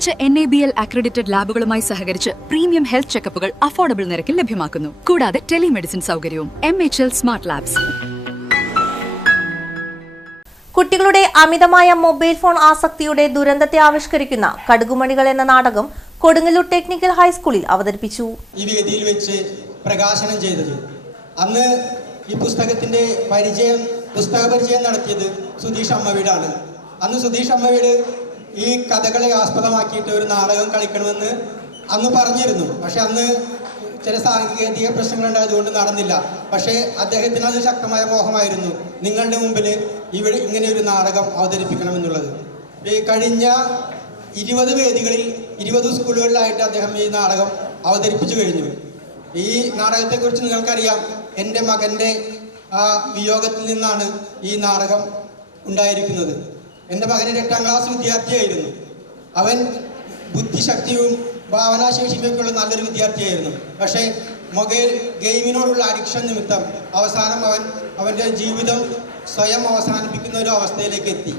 മികച്ച N A B L accredited ലാബുകളുമായി സഹകരിച്ച് premium health ചെക്കപ്പുകൾ affordable നിരക്കിൽ ലഭ്യമാക്കുന്നു. കൂടാതെ ടെലിമെഡിസിൻ സൗകര്യവും M H L smart labs കുട്ടികളുടെ അമിതമായ മൊബൈൽ ഫോൺ ആസക്തിയുടെ ദുരന്തത്തെ ആവിഷ്കരിക്കുന്ന കടുകുമണികൾ എന്ന നാടകം കൊടുങ്ങല്ലൂർ ടെക്നിക്കൽ ഹൈസ്കൂളിൽ അവതരിപ്പിച്ചു. ഈ വേദിയിൽ വെച്ച് പ്രകാശനം ചെയ്തത്. അന്ന് ഈ പുസ്തകത്തിന്റെ പരിചയം പുസ്തക പരിചയം നടത്തിയത് സുധീഷ് അമ്മവീടാണ്. അന്ന് സുധീഷ് അമ്മവീട് ഈ കഥകളെ ആസ്പദമാക്കിയിട്ട് ഒരു നാടകം കളിക്കണമെന്ന് അന്ന് പറഞ്ഞിരുന്നു. പക്ഷെ അന്ന് ചില സാങ്കേതിക പ്രശ്നങ്ങൾ ഉണ്ടായതുകൊണ്ട് നടന്നില്ല. പക്ഷേ അദ്ദേഹത്തിന് അത് ശക്തമായ മോഹമായിരുന്നു. നിങ്ങളുടെ മുമ്പിൽ ഇവിടെ ഇങ്ങനെ ഒരു നാടകം അവതരിപ്പിക്കണമെന്നുള്ളത്. ഈ കഴിഞ്ഞ ഇരുപത് വേദികളിൽ ഇരുപത് സ്കൂളുകളിലായിട്ട് അദ്ദേഹം ഈ നാടകം അവതരിപ്പിച്ചു കഴിഞ്ഞു. ഈ നാടകത്തെക്കുറിച്ച് നിങ്ങൾക്കറിയാം. എന്റെ മകന്റെ ആ വിയോഗത്തിൽ നിന്നാണ് ഈ നാടകം ഉണ്ടായിരിക്കുന്നത്. എന്റെ മകൻ എട്ടാം ക്ലാസ് വിദ്യാർത്ഥിയായിരുന്നു. അവൻ ബുദ്ധിശക്തിയും ഭാവനാശേഷിയൊക്കെയുള്ള നല്ലൊരു വിദ്യാർത്ഥിയായിരുന്നു. പക്ഷേ മൊബൈൽ ഗെയിമിനോടുള്ള അഡിക്ഷൻ നിമിത്തം അവസാനം അവൻ അവന്റെ ജീവിതം സ്വയം അവസാനിപ്പിക്കുന്ന ഒരു അവസ്ഥയിലേക്ക് എത്തി.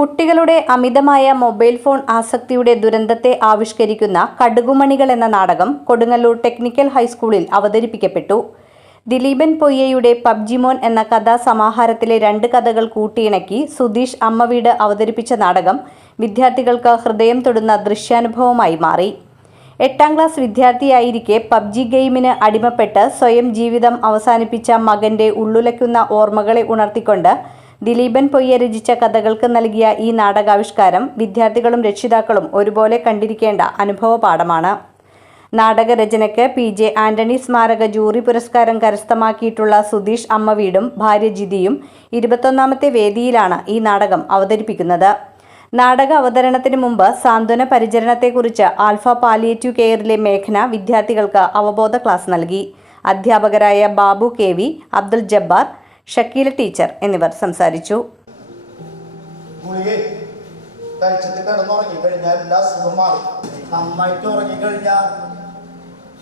കുട്ടികളുടെ അമിതമായ മൊബൈൽ ഫോൺ ആസക്തിയുടെ ദുരന്തത്തെ ആവിഷ്കരിക്കുന്ന കടുകുമണികൾ എന്ന നാടകം കൊടുങ്ങല്ലൂർ ടെക്നിക്കൽ ഹൈസ്കൂളിൽ അവതരിപ്പിക്കപ്പെട്ടു. ദിലീപൻ പൊയ്യയുടെ പബ്ജിമോൻ എന്ന കഥാസമാഹാരത്തിലെ രണ്ട് കഥകൾ കൂട്ടിയിണക്കി സുധീഷ് അമ്മവീട് അവതരിപ്പിച്ച നാടകം വിദ്യാർത്ഥികൾക്ക് ഹൃദയം തൊടുന്ന ദൃശ്യാനുഭവമായി മാറി. എട്ടാം ക്ലാസ് വിദ്യാർത്ഥിയായിരിക്കെ പബ്ജി ഗെയിമിന് അടിമപ്പെട്ട് സ്വയം ജീവിതം അവസാനിപ്പിച്ച മകന്റെ ഉള്ളുലയ്ക്കുന്ന ഓർമ്മകളെ ഉണർത്തിക്കൊണ്ട് ദിലീപൻ പൊയ്യ രചിച്ച കഥകൾക്ക് നൽകിയ ഈ നാടകാവിഷ്കാരം വിദ്യാർത്ഥികളും രക്ഷിതാക്കളും ഒരുപോലെ കണ്ടിരിക്കേണ്ട അനുഭവ പാഠമാണ് നാടകരചനയ്ക്ക് പി ജെ ആന്റണി സ്മാരക ജൂറി പുരസ്കാരം കരസ്ഥമാക്കിയിട്ടുള്ള സുധീഷ് അമ്മവീടും ഭാര്യ ജിതിയും ഇരുപത്തൊന്നാമത്തെ വേദിയിലാണ് ഈ നാടകം അവതരിപ്പിക്കുന്നത്. നാടക അവതരണത്തിന് മുമ്പ് സാന്ത്വന പരിചരണത്തെക്കുറിച്ച് ആൽഫ പാലിയേറ്റീവ് കെയറിലെ മേഘന വിദ്യാർത്ഥികൾക്ക് അവബോധ ക്ലാസ് നൽകി. അധ്യാപകരായ Babu K V Abdul Jabbar Shakeela teacher എന്നിവർ സംസാരിച്ചു. എല്ലാ നന്നായിട്ട് ഉറങ്ങി കഴിഞ്ഞാൽ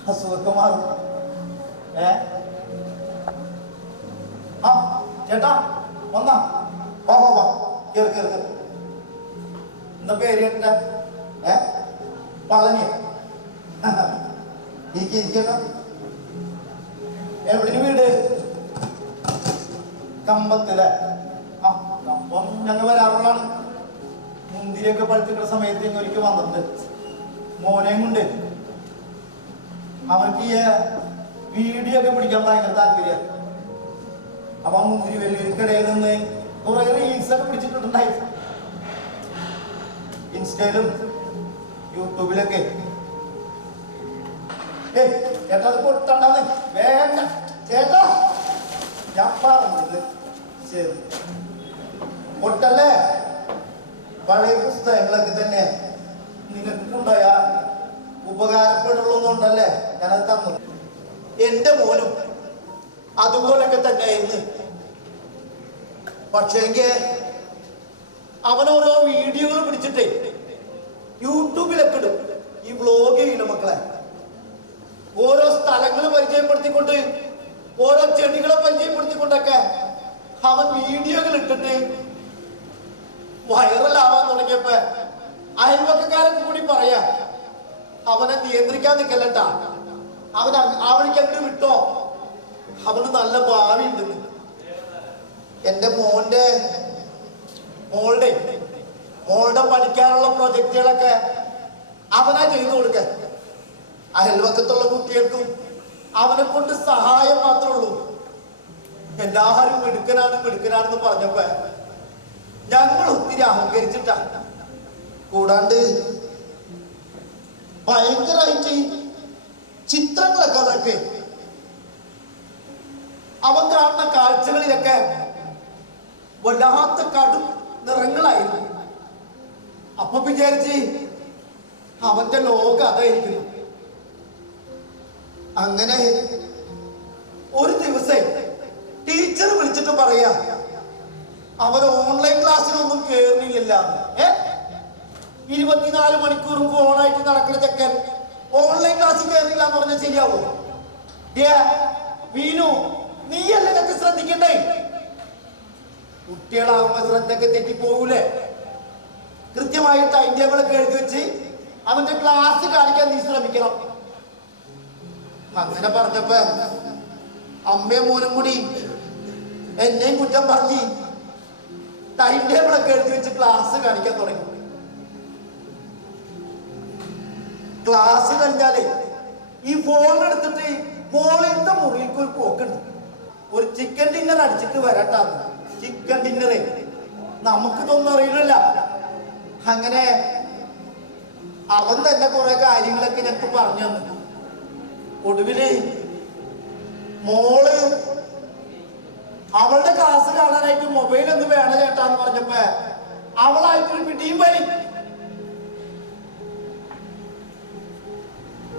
അസുഖമൊക്കെ മാറും ഏ? ആ ചേട്ടാ വന്നാ. വാ വാ വാ. കേറ് കേറ് എന്താ പേര് ചേട്ടന്റെ? ഏ? പളനി ഇരിക്ക ഇരിക്കട്ടോ എവിടെ വീട്? കമ്പത്തിലെ. ആ കമ്പം ഞങ്ങൾ വരാറുള്ളതാണ്. മുന്തിരിയൊക്കെ പഴുത്തിക്കുന്ന സമയത്ത് ഞങ്ങൾ ഒരിക്കൽ വന്നിട്ടുണ്ട്. മോനെയും കൊണ്ട്. അവർക്ക് ഈ വീഡിയോ ഒക്കെ പിടിക്കാൻ ഭയങ്കര താല്പര്യം. അപ്പൊ മുന്തിരി വലിയവർക്കിടയിൽ നിന്ന് കുറെ റീൽസ് ഒക്കെ പിടിച്ചിട്ടുണ്ടായി ഇൻസ്റ്റയിലും യൂട്യൂബിലൊക്കെ. ചേട്ടാ അത് വേണ്ട. ചേട്ടാ ഞാൻ പറഞ്ഞത് ശരി. പൊട്ടല്ലേ? പഴയ പുസ്തകങ്ങളൊക്കെ തന്നെ നിങ്ങൾക്കുണ്ടായ ഉപകാരപ്പെടുള്ളൂന്നുണ്ടല്ലേ ഞാനത് തന്നു. എന്റെ മോനും അതുപോലൊക്കെ തന്നെയായിരുന്നു. പക്ഷേങ്കിൽ അവനോരോ വീഡിയോകൾ പിടിച്ചിട്ടേ യൂട്യൂബിലൊക്കെ ഇടും. ഈ വ്ലോഗ് ചെയ്യില്ല മക്കളെ. ഓരോ സ്ഥലങ്ങൾ പരിചയപ്പെടുത്തിക്കൊണ്ട് ഓരോ ചെടികളെ പരിചയപ്പെടുത്തിക്കൊണ്ടൊക്കെ അവൻ വീഡിയോകൾ ഇട്ടിട്ട് വൈറലാവാൻ തുടങ്ങിയപ്പോ അയൽവക്കാരൻ കൂടി പറയാ അവനെ നിയന്ത്രിക്കാൻ നിൽക്കല്ലട്ട അവൻ അവനിക്ക് എന്ത് വിട്ടോ അവന് നല്ല ഭാവി ഉണ്ടെന്ന്. എന്റെ മോന്റെ മോളുടെ മോളുടെ പഠിക്കാനുള്ള പ്രൊജക്റ്റുകളൊക്കെ അവനാ ചെയ്തു കൊടുക്ക. അയൽവക്കത്തുള്ള കുട്ടികൾക്കും അവനെ കൊണ്ട് സഹായം മാത്രമേ ഉള്ളൂ. എല്ലാവരും മിടുക്കനാണ് മിടുക്കനാണെന്ന് പറഞ്ഞപ്പോ ഞങ്ങൾ ഒത്തിരി അഹങ്കരിച്ചിട്ടാ. കൂടാണ്ട് ഭയങ്കരമായിട്ട് ചിത്രങ്ങളൊക്കെ അതൊക്കെ. അവൻ കാണുന്ന കാഴ്ചകളിലൊക്കെ വല്ലാത്ത കടും നിറങ്ങളായിരുന്നു. അപ്പൊ വിചാരിച്ച് അവന്റെ ലോകം അതായിരിക്കുന്നു അങ്ങനെ ഒരു ദിവസം ടീച്ചർ വിളിച്ചിട്ട് പറയാ അവൻ ഓൺലൈൻ ക്ലാസ്സിനൊന്നും കേറുന്നില്ല ഇരുപത്തിനാല് മണിക്കൂറും ഫോണായിട്ട് നടക്കുന്ന ചെക്കൻ ഓൺലൈൻ ക്ലാസ്സിൽ കയറില്ല എന്ന് പറഞ്ഞാൽ ശരിയാവോ? വീനു നീ അല്ല ഇതൊക്കെ ശ്രദ്ധിക്കണ്ടേ? കുട്ടികളാവുമ്പോ ശ്രദ്ധയൊക്കെ തെറ്റിപ്പോകൂലേ കൃത്യമായി ടൈം ടേബിളൊക്കെ എഴുതി വെച്ച് അവന്റെ ക്ലാസ് കാണിക്കാൻ നീ ശ്രമിക്കണം. അങ്ങനെ പറഞ്ഞപ്പോ അമ്മയും മോനും കൂടി എന്നെയും കുറ്റം പറഞ്ഞ് ടൈം ടേബിളൊക്കെ എഴുതി വെച്ച് ക്ലാസ് കാണിക്കാൻ തുടങ്ങി. ക്ലാസ് കഴിഞ്ഞാലേ ഈ ഫോൺ എടുത്തിട്ട് മോളിലത്തെ മുറിയിലേക്ക് ഒരു പോക്കുണ്ട് ഒരു ചിക്കൻ ഡിന്നർ അടിച്ചിട്ട് വരട്ടാന്ന് ചിക്കൻ ഡിന്നറേ നമുക്കിതൊന്നും അറിയില്ല അങ്ങനെ അവൻ തന്നെ കുറെ കാര്യങ്ങളൊക്കെ ഞങ്ങൾക്ക് പറഞ്ഞു തന്നു. ഒടുവിൽ മോൾ അവളുടെ ക്ലാസ് കാണാനായിട്ട് മൊബൈൽ ഒന്ന് വേണം ചേട്ടാന്ന് പറഞ്ഞപ്പോ അവളായിട്ടൊരു പിടിയും വരി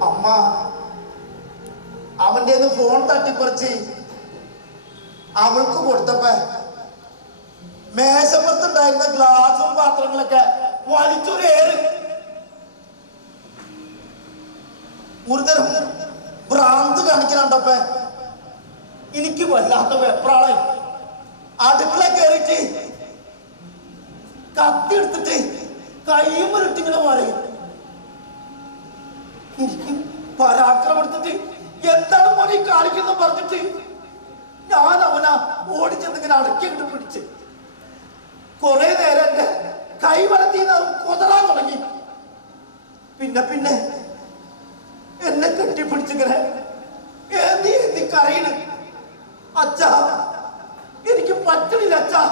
അമ്മ അവന്റെ ഫോൺ തട്ടിപ്പറിച്ച് അവൾക്ക് കൊടുത്തപ്പ മേശപ്പുറത്തുണ്ടായിരുന്ന ഗ്ലാസും പാത്രങ്ങളൊക്കെ വലിച്ചൊരു ഗുരുതരം ഭ്രാന്ത് കാണിക്കണുണ്ടപ്പോ എനിക്ക് വല്ലാത്ത വെപ്രാളായി. അടുക്കള കയറിയിട്ട് കത്തി എടുത്തിട്ട് കൈമരിട്ടിങ്ങനെ മാറി. എനിക്ക് പരാക്രമം എന്താണ് മോനെ കാണിക്കുന്ന പറഞ്ഞിട്ട് ഞാൻ അവനാ ഓടിച്ചെന്നിങ്ങനെ അടക്കിയിട്ട് പിടിച്ച് കുറെ നേരം എന്റെ കൈ വളർത്തി കുതറാൻ തുടങ്ങി. പിന്നെ പിന്നെ എന്നെ കെട്ടിപ്പിടിച്ചിങ്ങനെ ഏന്തി ഏന്തി കരയണ്. അച്ഛാ എനിക്ക് പറ്റണില്ല അച്ഛാ.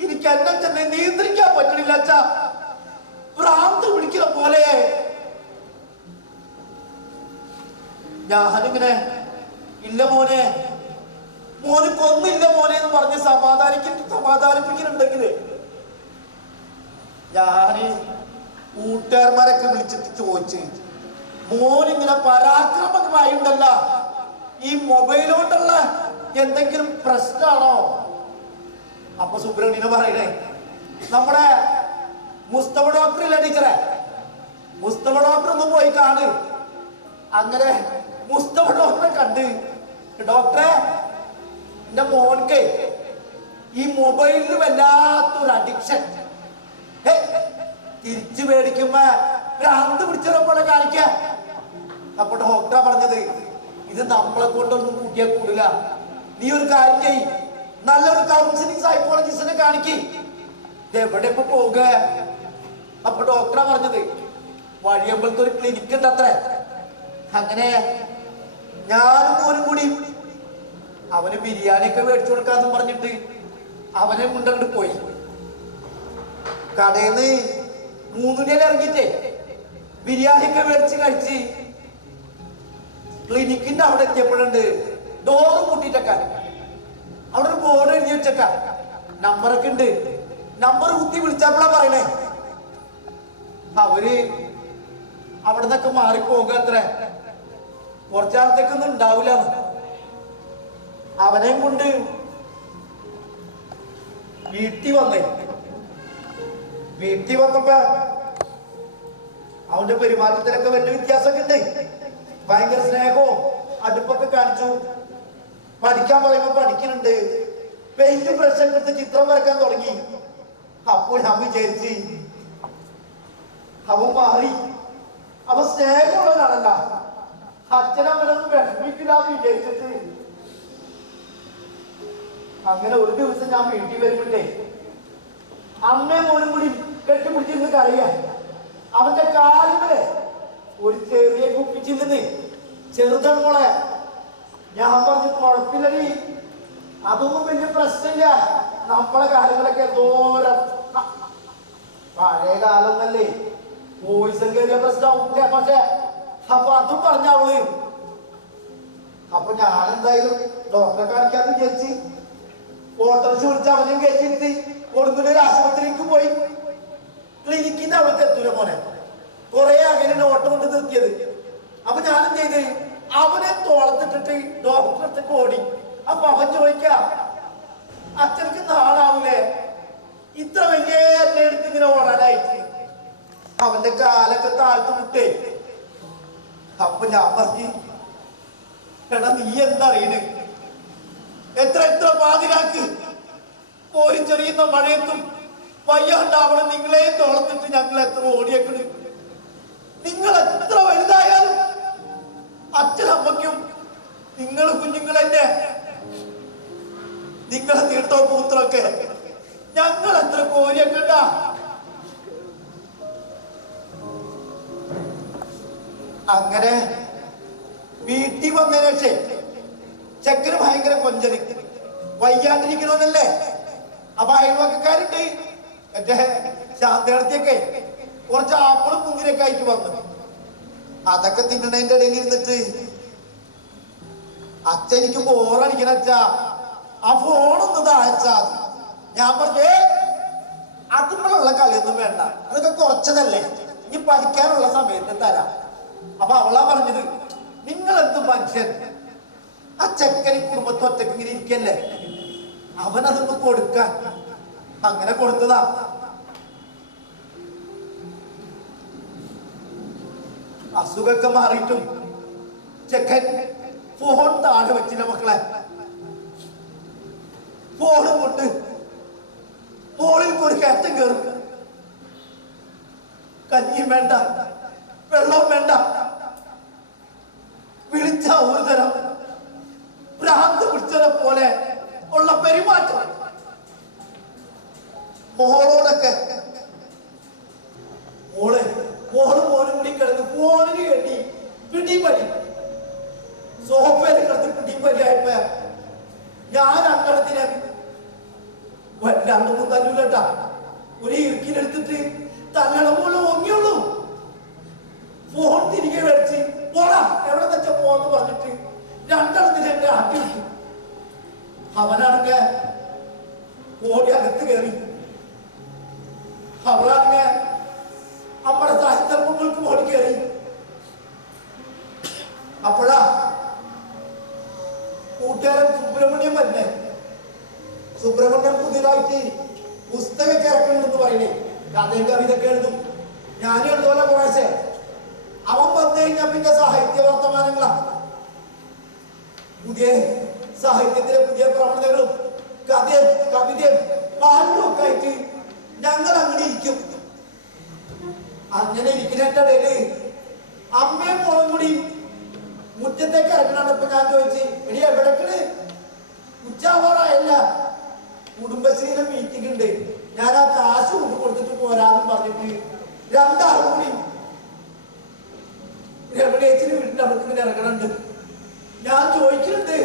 എനിക്ക് എന്നെ തന്നെ നിയന്ത്രിക്കാൻ പറ്റണില്ല അച്ഛാ. ഭ്രാന്ത് പിടിക്കുന്ന പോലെ ഞാനിങ്ങനെ ഇല്ല മോനെ. മോന് കൊന്നില്ല മോനെ എന്ന് പറഞ്ഞ് സമാധാനിക്ക സമാധാനിപ്പിക്കുന്നുണ്ടെങ്കിൽ ഞാൻ കൂട്ടുകാരന്മാരൊക്കെ വിളിച്ചിട്ട് ചോദിച്ച് മോനിങ്ങനെ പരാക്രമമായുണ്ടല്ല ഈ മൊബൈൽ കൊണ്ടുള്ള എന്തെങ്കിലും പ്രശ്നമാണോ അപ്പൊ സുബ്രഹ്മണ്യനെ പറയണേ നമ്മുടെ മുസ്തഫ ഡോക്ടർ ഇല്ല ടീച്ചറെ? മുസ്തഫ ഡോക്ടർ ഒന്ന് പോയി കാണ്. അങ്ങനെ മുസ്തഫ ഡോക്ടറെ കണ്ട്. ഡോക്ടറെ എന്റെ മോൻക്ക് ഈ മൊബൈലിൽ വല്ലാത്തൊരു അഡിക്ഷൻ തിരിച്ചു മേടിക്കുമ്പോ ഭ്രാന്ത് പിടിച്ചവരെ പോലെ കാണിക്ക. അപ്പൊ ഡോക്ടറാ പറഞ്ഞത് ഇത് നമ്മളെ കൊണ്ടൊന്നും കൂട്ടിയാൽ കൂടില്ല നീ ഒരു കാര്യം ചെയ് നല്ലൊരു കൗൺസിലിംഗ് സൈക്കോളജിസ്റ്റിനെ കാണിക്ക്. എവിടെ ഇപ്പൊ പോവുക? അപ്പൊ ഡോക്ടറാ പറഞ്ഞത് വഴിയമ്പലത്തെ ഒരു ക്ലിനിക് ഉണ്ട് അത്ര അങ്ങനെ ഞാനും മോനും കൂടി. അവന് ബിരിയാണിയൊക്കെ മേടിച്ചു കൊടുക്കാന്ന് പറഞ്ഞിട്ട് അവനെ മുണ്ടങ്ങോട്ട് പോയി. കടയിന്ന് മൂന്നുടിയിൽ ഇറങ്ങിട്ടേ ബിരിയാണിയൊക്കെ മേടിച്ച് കഴിച്ച് ക്ലിനിക്കിന്റെ അവിടെ എത്തിയപ്പോഴുണ്ട്. ഡോറ് പൂട്ടിട്ടൊക്കെ അവിടെ ഒരു ബോർഡ് എഴുതി വെച്ചക്ക. നമ്പറൊക്കെ ഉണ്ട്. നമ്പർ കുത്തി വിളിച്ചപ്പോഴാ പറയണേ. അവർ അവിടെ നിന്നൊക്കെ മാറിപ്പോകുക അത്ര കുറച്ചാളത്തേക്കൊന്നും ഉണ്ടാവില്ല അവനെയും കൊണ്ട് വീട്ടിൽ വന്നേ. വീട്ടിൽ വന്നപ്പോ അവന്റെ പെരുമാറ്റത്തിലൊക്കെ വലിയ വ്യത്യാസമൊക്കെ ഉണ്ട് ഭയങ്കര സ്നേഹവും അടുപ്പൊക്കെ കാണിച്ചു. പഠിക്കാൻ പറയുമ്പോ പഠിക്കുന്നുണ്ട്. പെയിന്റ് ബ്രഷ് എടുത്ത് ചിത്രം വരക്കാൻ തുടങ്ങി. അപ്പോൾ ഞാൻ വിചാരിച്ച് അവൻ മാറി. അവൻ സ്നേഹമുള്ളവനാണല്ല അച്ഛനവനൊന്നും വിഷമിക്കില്ല എന്ന് വിചാരിച്ചിട്ട് അങ്ങനെ ഒരു ദിവസം ഞാൻ വീട്ടിൽ വരുമ്പോട്ടെ അമ്മയും മോനും കൂടി കെട്ടിപ്പിടിച്ചിരുന്ന് കറിയ അവന്റെ കാലുമേ ഒരു ചെറിയ കുപ്പിച്ചിരുന്ന് ചെറുതാണ് മോളെ. ഞാൻ പറഞ്ഞു കുഴപ്പമില്ലടി. അതൊന്നും വലിയ പ്രശ്നമില്ല. നമ്മളെ കാര്യങ്ങളൊക്കെ ദൂരം പഴയ കാലം എന്നല്ലേ? പോയിസം കയറിയ പ്രശ്നമില്ല പക്ഷെ അപ്പൊ അതും പറഞ്ഞ അവൾ അപ്പൊ ഞാൻ എന്തായാലും ഡോക്ടറെ കാണിക്കാന്ന് വിചാരിച്ച് ഓട്ടോറിച്ച് വിളിച്ച് അവനെയും കയറ്റിയിരുത്തി ഒരു ആശുപത്രിക്ക് പോയി. ക്ലിനിക്കിന്റെ അവിടുത്തെ എത്തൂല മോനെ. കുറെ അകലെ ഓട്ടോ കൊണ്ട് നിർത്തിയത്. അപ്പൊ ഞാൻ എന്ത് ചെയ്ത് അവനെ തോളത്തിട്ടിട്ട് ഡോക്ടറെ അടുത്തേക്ക് ഓടി. അപ്പൊ അവൻ ചോദിക്ക അച്ഛനക്ക് നാളാവൂലേ? ഇത്ര വലിയ എന്നെ എടുത്ത് ഇങ്ങനെ ഓടാനായിട്ട്. അവന്റെ കാലൊക്കെ താഴ്ത്തു വിട്ടേ. അപ്പൊ ഞാൻ പറഞ്ഞു എടാ നീ എന്താ അറിയണേ? എത്ര എത്ര പാതിരാക്ക് കോരിച്ചെറിയുന്ന മഴയത്തും വയ്യാണ്ടാവണം നിങ്ങളെ തോളത്തിട്ട് ഞങ്ങൾ എത്ര ഓടിയേക്കണ്? നിങ്ങൾ എത്ര വലുതായാലും അച്ഛനമ്മയ്ക്കും നിങ്ങൾ കുഞ്ഞുങ്ങൾ തന്നെ നിങ്ങളെ തീർത്തോ പൂത്രമൊക്കെ ഞങ്ങൾ എത്ര കോരിയൊക്കെ അങ്ങനെ വീട്ടിൽ വന്നതിന് ശേഷം ചെക്കന് ഭയങ്കര കൊഞ്ചന് വയ്യാണ്ടിരിക്കണമെന്നല്ലേ അപ്പൊ അയൽവക്കക്കാരുണ്ട്. മറ്റേ ശാന്തടത്തിയൊക്കെ കുറച്ച് ആപ്പിളും മുന്തിരിയൊക്കെ ആയിട്ട് വന്നു. അതൊക്കെ തിന്നണതിന്റെ ഇടയിൽ ഇരുന്നിട്ട് അച്ഛൻ എനിക്ക് ബോറടിക്കണ അച്ഛാ. ആ ഫോണൊന്നും താഴ്ച്ചാ ഞാൻ പറഞ്ഞേ അതുമ്പോഴുള്ള കളിയൊന്നും വേണ്ട. അതൊക്കെ കുറച്ചതല്ലേ. ഇനി പഠിക്കാനുള്ള സമയത്ത് തരാം. അപ്പൊ അവളാ പറഞ്ഞത് നിങ്ങൾ എന്ത് മനുഷ്യൻ? ആ ചെക്കനി കുടുംബത്തെ ഒറ്റയ്ക്ക് ഇങ്ങനെ ഇരിക്കല്ലേ? അവനതൊന്ന് കൊടുക്കാൻ അങ്ങനെ കൊടുത്തതാ. അസുഖമൊക്കെ മാറിയിട്ടും ചെക്കൻ ഫോൺ താഴെ വെച്ചില്ല മക്കളെ. ഫോൺ കൊണ്ട് ഫോണിൽ ഒരു കയറ്റം കയറും കഞ്ഞിയും വേണ്ട. വെള്ളവും വേണ്ട. വിളിച്ച ഒരു തരം. ഭ്രാന്ത് പിടിച്ചതെ പോലെ ഉള്ള പെരുമാറ്റം. മോളോടൊക്കെ. മോൾ മോൾ മോനും കൂടി കിടന്ന് ഫോണിന് വേണ്ടി പിടിപടി. സോഫയിൽ കിടന്ന് പിടിപടിയായപ്പോ ഞാൻ അങ്കണത്തിന് വല്ലാണ്ടൊന്നും തല്ലൂലട്ടാ ഒരു ഇറുക്കിനെടുത്തിട്ട് തല്ലണ പോലെ ഓങ്ങിയുള്ളൂ. ഫോൺ തിരികെ മേടിച്ച് പോടാ എവിടെ വെച്ച പോന്ന് പറഞ്ഞിട്ട് രണ്ടെണ്ണത്തിന് എന്നെ ആട്ടി വിട്ടു. അവനാണെങ്കിൽ ഓടി അകത്ത് കയറി. അവളാണെങ്കിൽ നമ്മുടെ സാഹിത്യങ്ങൾക്ക് ഓടി കയറി. അപ്പോഴാ കൂട്ടുകാരൻ സുബ്രഹ്മണ്യം വന്നെ. സുബ്രഹ്മണ്യം പുതിയതായിട്ട് പുസ്തകം ഇറക്കുന്നുണ്ടെന്ന് പറയണേ കഥയും കവിതയൊക്കെ എഴുതും. ഞാനും എഴുതുമല്ലോ കുറേശ്ശെ? അവൻ വന്നു കഴിഞ്ഞാൽ പിന്നെ സാഹിത്യ വർത്തമാനങ്ങളാണ് പുതിയ സാഹിത്യത്തിലെ പുതിയ പ്രവണതകളും കഥയും കവിതയും പാട്ടും ഒക്കെ ആയിട്ട് ഞങ്ങൾ അങ്ങനെ ഇരിക്കും. അങ്ങനെ ഇരിക്കുന്നതിന്റെ ഇടയിൽ അമ്മയും മോളും കൂടി മുറ്റത്തേക്ക് ഇറങ്ങണപ്പോ ഞാൻ ചോദിച്ചു എടി എവിടേക്കണ്? ഉച്ചാവാറായില്ല. കുടുംബശ്രീയിലെ മീറ്റിംഗ് ഉണ്ട്. ഞാൻ ആ കാശ് കൊണ്ട് കൊടുത്തിട്ട് പോരാന്ന് പറഞ്ഞിട്ട് രണ്ടാളും കൂടി രമണേച്ചിന് വീട്ടിന്റെ അടുത്ത് ഇങ്ങനെ ഇറങ്ങണുണ്ട്. ഞാൻ ചോദിക്കുന്നുണ്ട്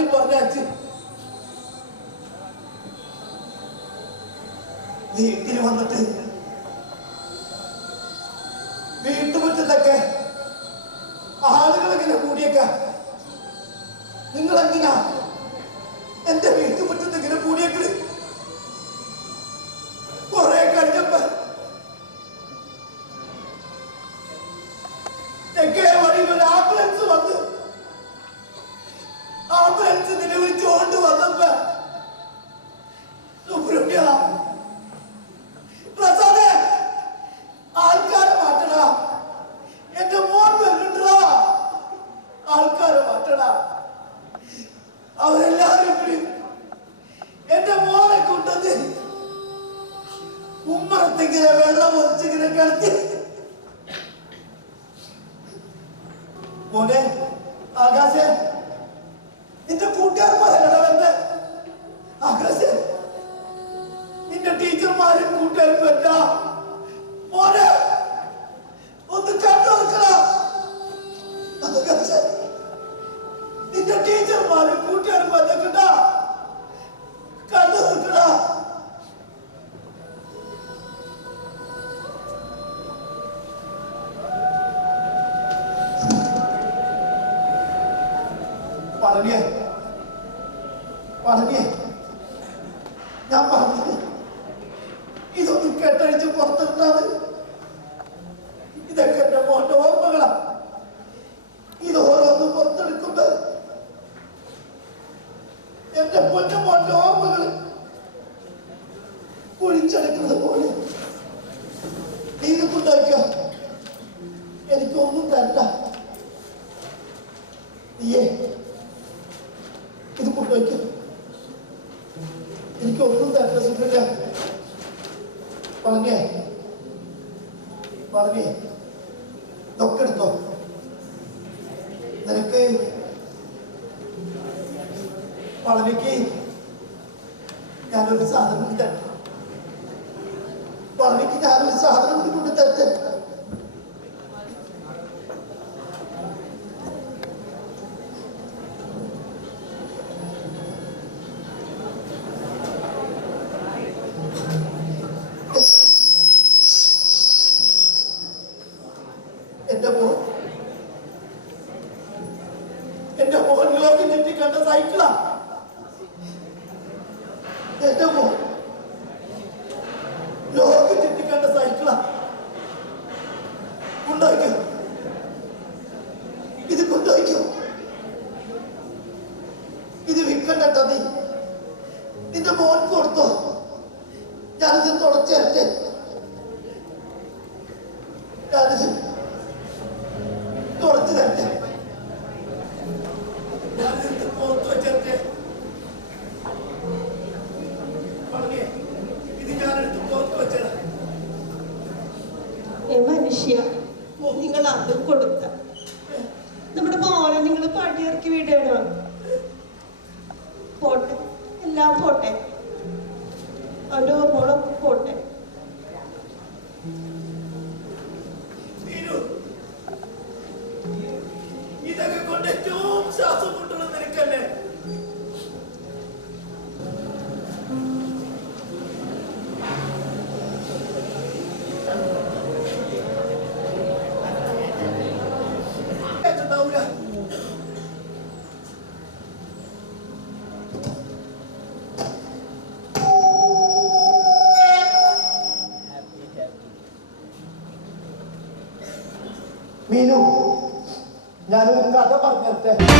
കളി പറഞ്ഞ അച്ഛൻ നീ ഇങ്ങനെ വന്നിട്ട് ഒളിച്ചടക്കുന്നത് പോലെ. നീ ഇതൊക്കെ എനിക്കൊന്നും തരണ്ട. നീയേ എന്റെ മോൻ കൊടുത്തു ഞാനിത് തുടച്ചേർത്ത് ഞാനിത് ശ്വാസം മുട്ടുള്ളത് നിനക്കല്ലേ മീനു ഞാനൊരു കഥ പറഞ്ഞിട്ട്